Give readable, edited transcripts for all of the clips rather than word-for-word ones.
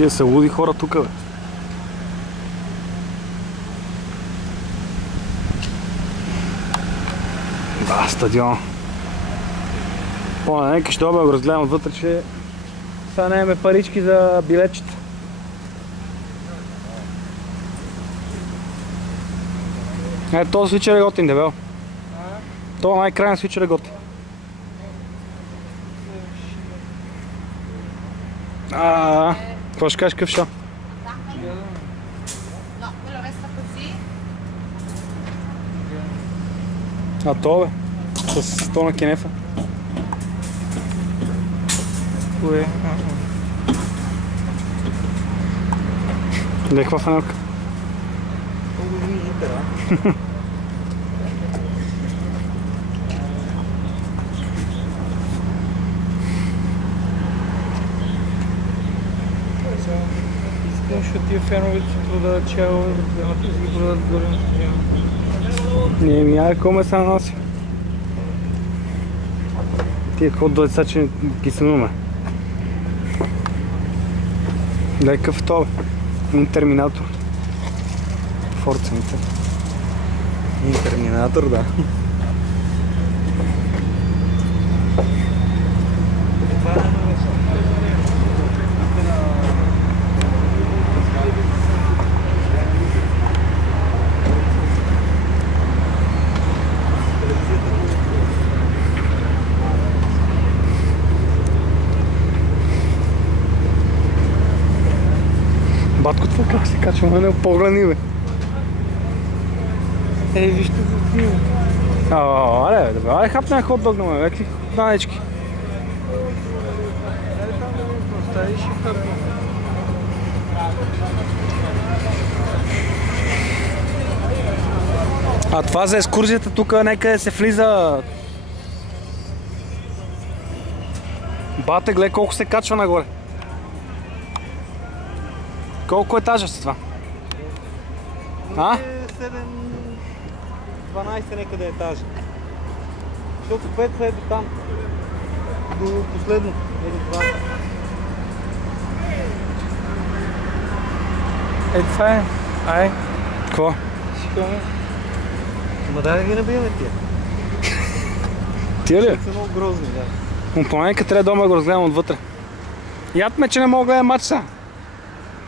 Тия са луди хора тук, бе. Да, стадион. Нека ще го разгледам отвътре, че сега нямаме парички за билетчета. Този свичер е готин, дебел. Това най-крайен свичер е готин. Какво ще кажеш, къв шо? То, бе? С тона кенефа. Кое? Дай каква фанелка? Искам, защото тия фенове ще продават чао, да ги продават горе на стадиона. Не, няма коме са носи. Тия ход до деца, че ги сънуваме. Дай какъв е това, бе? Терминатор. Форца Терминатор, да. Батко, това как се качва? Мене погледни, бе. Вижте за снима. Аре, бе, аре хапне на хот-дог на ме, какви данечки. Аре там да ми поставиш и хапна. Това за екскурзията тук нека се влиза. Бате, гледай колко се качва нагоре. Колко етажа са това? 7... 12 некъде етажа. Защото 5 са ето там. До последно. Ето това. Ето това е. Ай. Какво? Шикаме. Ма дай да ги набиеме тия. Тия ли? Са много грозни, да. Понека трябва дома да го разгледам отвътре. Яд ме, че не мога да гледам матч сега.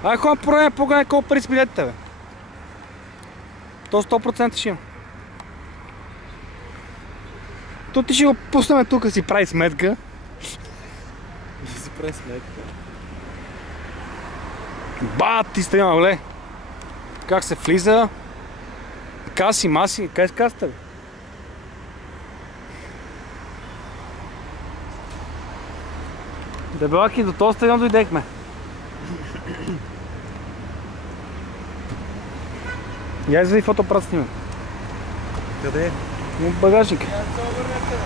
Ай, хубаво погледне, погледне колко пари с билетите, бе. То 100% ще има. То ти ще го пуснем тук, си прави сметка. Да си прави сметка. Ти стадиона, гледай. Как се влиза. Каси, маси. Къде с касата, бе? Дебелаки, до този стадион дойдехме. Я извади фотоапарат снимам. Къде е? В багажника. Я се обърнете.